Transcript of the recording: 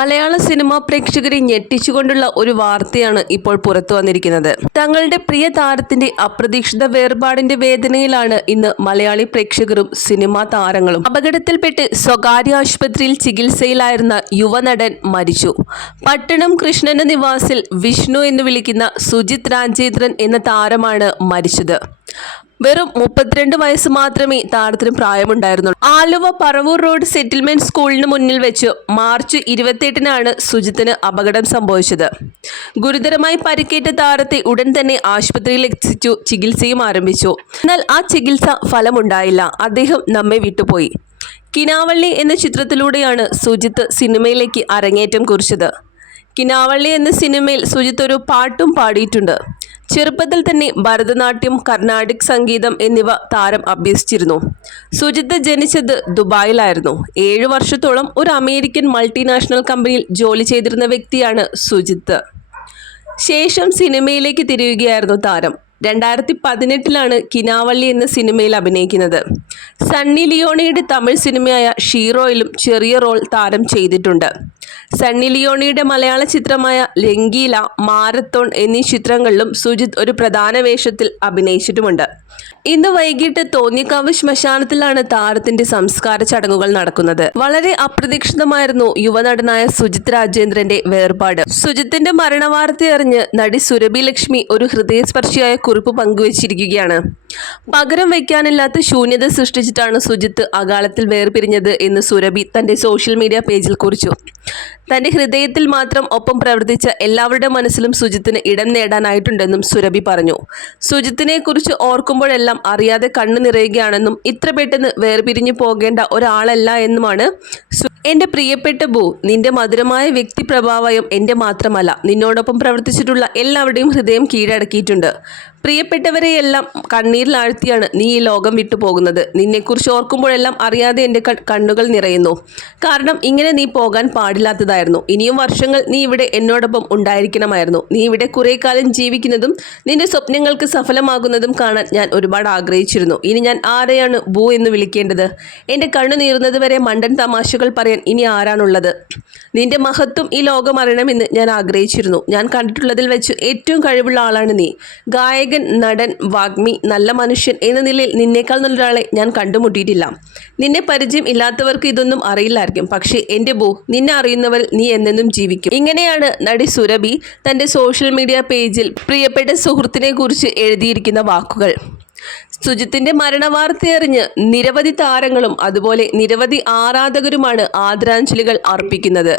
മലയാള cinema പ്രേക്ഷകരെ ഞെട്ടിച്ചുകൊണ്ടുള്ള ഒരു വാർത്തയാണ് ഇപ്പോൾ പുറത്തു വന്നിരിക്കുന്നത്. തങ്ങളുടെ പ്രിയ താരത്തിന്റെ അപ്രതീക്ഷിത വേർപാടിന്റെ വേദനയിലാണ് ഇന്ന് മലയാളി പ്രേക്ഷകരും സിനിമാ താരങ്ങളും. അപകടത്തിൽപ്പെട്ട് സ്വകാര്യ ആശുപത്രിയിൽ ചികിത്സയിലായിരുന്ന യുവനടൻ മരിച്ചു. പട്ടണം കൃഷ്ണന്റെ നിവാസിൽ വിഷ്ണു എന്ന് വിളിക്കുന്ന സുജിത് രാജേന്ദ്രൻ എന്ന താരമാണ് മരിച്ചത്. വെറും മുപ്പത്തിരണ്ട് വയസ്സ് മാത്രമേ താരത്തിന് പ്രായമുണ്ടായിരുന്നുള്ളൂ. ആലുവ പറവൂർ റോഡ് സെറ്റിൽമെന്റ് സ്കൂളിന് മുന്നിൽ വെച്ച് മാർച്ച് ഇരുപത്തിയെട്ടിനാണ് സുജിത്തിന് അപകടം സംഭവിച്ചത്. ഗുരുതരമായി പരിക്കേറ്റ താരത്തെ ഉടൻ തന്നെ ആശുപത്രിയിൽ എത്തിച്ചു ചികിത്സയും ആരംഭിച്ചു. എന്നാൽ ആ ചികിത്സ ഫലമുണ്ടായില്ല. അദ്ദേഹം നമ്മെ വിട്ടുപോയി. കിനാവള്ളി എന്ന ചിത്രത്തിലൂടെയാണ് സുജിത്ത് സിനിമയിലേക്ക് അരങ്ങേറ്റം കുറിച്ചത്. കിനാവള്ളി എന്ന സിനിമയിൽ സുജിത്ത് ഒരു പാട്ടും പാടിയിട്ടുണ്ട്. ചെറുപ്പത്തിൽ തന്നെ ഭരതനാട്യം കർണാടിക് സംഗീതം എന്നിവ താരം അഭ്യസിച്ചിരുന്നു. സുജിത്ത് ജനിച്ചത് ദുബായിലായിരുന്നു. ഏഴു വർഷത്തോളം ഒരു അമേരിക്കൻ മൾട്ടിനാഷണൽ കമ്പനിയിൽ ജോലി ചെയ്തിരുന്ന വ്യക്തിയാണ് സുജിത്ത്. ശേഷം സിനിമയിലേക്ക് തിരിയുകയായിരുന്നു താരം. രണ്ടായിരത്തി പതിനെട്ടിലാണ് കിനാവള്ളി എന്ന സിനിമയിൽ അഭിനയിക്കുന്നത്. സണ്ണി ലിയോണിയുടെ തമിഴ് സിനിമയായ ഷീറോയിലും ചെറിയ റോൾ താരം ചെയ്തിട്ടുണ്ട്. സണ്ണി ലിയോണിയുടെ മലയാള ചിത്രമായ ലംഗീല മാരത്തോൺ എന്നീ ചിത്രങ്ങളിലും സുജിത് ഒരു പ്രധാന വേഷത്തിൽ അഭിനയിച്ചിട്ടുമുണ്ട്. ഇന്ന് വൈകിട്ട് തോന്നിക്കാവ് ശ്മശാനത്തിലാണ് താരത്തിന്റെ സംസ്കാര ചടങ്ങുകൾ നടക്കുന്നത്. വളരെ അപ്രതീക്ഷിതമായിരുന്നു യുവനടനായ സുജിത് രാജേന്ദ്രന്റെ വേർപാട്. സുജിത്തിന്റെ മരണവാർത്തയറിഞ്ഞ് നടി സുരഭി ലക്ഷ്മി ഒരു ഹൃദയസ്പർശിയായ കുറിപ്പ് പങ്കുവച്ചിരിക്കുകയാണ്. പകരം വയ്ക്കാനില്ലാത്ത ശൂന്യത സൃഷ്ടിച്ചിട്ടാണ് സുജിത്ത് അകാലത്തിൽ വേർപിരിഞ്ഞത് എന്ന് സുരഭി തന്റെ സോഷ്യൽ മീഡിയ പേജിൽ കുറിച്ചു. തന്റെ ഹൃദയത്തിൽ മാത്രം ഒപ്പം പ്രവർത്തിച്ച എല്ലാവരുടെ മനസ്സിലും സുജിത്തിന് ഇടം നേടാനായിട്ടുണ്ടെന്നും സുരഭി പറഞ്ഞു. സുജിത്തിനെക്കുറിച്ച് ഓർക്കുമ്പോഴെല്ലാം അറിയാതെ കണ്ണു നിറയുകയാണെന്നും ഇത്ര പെട്ടെന്ന് വേർപിരിഞ്ഞു പോകേണ്ട ഒരാളല്ല എന്നുമാണ് എന്റെ പ്രിയപ്പെട്ട ബു നിന്റെ മധുരമായ വ്യക്തി വ്യക്തിപ്രഭാവം എന്റെ മാത്രമല്ല. നിന്നോടൊപ്പം പ്രവർത്തിച്ചിട്ടുള്ള എല്ലാവരുടെയും ഹൃദയം കീഴടക്കിയിട്ടുണ്ട്. പ്രിയപ്പെട്ടവരെയെല്ലാം കണ്ണീരിലാഴ്ത്തിയാണ് നീ ഈ ലോകം വിട്ടു പോകുന്നത്. നിന്നെക്കുറിച്ച് ഓർക്കുമ്പോഴെല്ലാം അറിയാതെ എന്റെ കണ്ണുകൾ നിറയുന്നു. കാരണം ഇങ്ങനെ നീ പോകാൻ പാടില്ലാത്തതായിരുന്നു. ഇനിയും വർഷങ്ങൾ നീ ഇവിടെ എന്നോടൊപ്പം ഉണ്ടായിരിക്കണമായിരുന്നു. നീ ഇവിടെ കുറേ കാലം ജീവിക്കുന്നതും നിന്റെ സ്വപ്നങ്ങൾക്ക് സഫലമാകുന്നതും കാണാൻ ഞാൻ ഒരുപാട് ആഗ്രഹിച്ചിരുന്നു. ഇനി ഞാൻ ആരെയാണ് ഭൂ എന്ന് വിളിക്കേണ്ടത്? എന്റെ കണ്ണു നീറുന്നത് വരെ മണ്ടൻ തമാശകൾ പറയാൻ ഇനി ആരാണുള്ളത്? നിന്റെ മഹത്വം ഈ ലോകം അറിയണമെന്ന് ഞാൻ ആഗ്രഹിച്ചിരുന്നു. ഞാൻ കണ്ടിട്ടുള്ളതിൽ വെച്ച് ഏറ്റവും കഴിവുള്ള ആളാണ് നീ. ഗായകൻ നടൻ വാഗ്മി നല്ല മനുഷ്യൻ എന്ന നിലയിൽ നിന്നേക്കാൾ നല്ലൊരാളെ ഞാൻ കണ്ടുമുട്ടിയിട്ടില്ല. നിന്നെ പരിചയം ഇല്ലാത്തവർക്ക് ഇതൊന്നും അറിയില്ലായിരിക്കും. പക്ഷേ എന്റെ ബോ നിന്നെ അറിയുന്നവർ നീ എന്നെന്നും ജീവിക്കും. ഇങ്ങനെയാണ് നടി സുരഭി തന്റെ സോഷ്യൽ മീഡിയ പേജിൽ പ്രിയപ്പെട്ട സുഹൃത്തിനെ കുറിച്ച് എഴുതിയിരിക്കുന്ന വാക്കുകൾ. സുജിത്തിന്റെ മരണവാർത്തയറിഞ്ഞ് നിരവധി താരങ്ങളും അതുപോലെ നിരവധി ആരാധകരുമാണ് ആദരാഞ്ജലികൾ അർപ്പിക്കുന്നത്.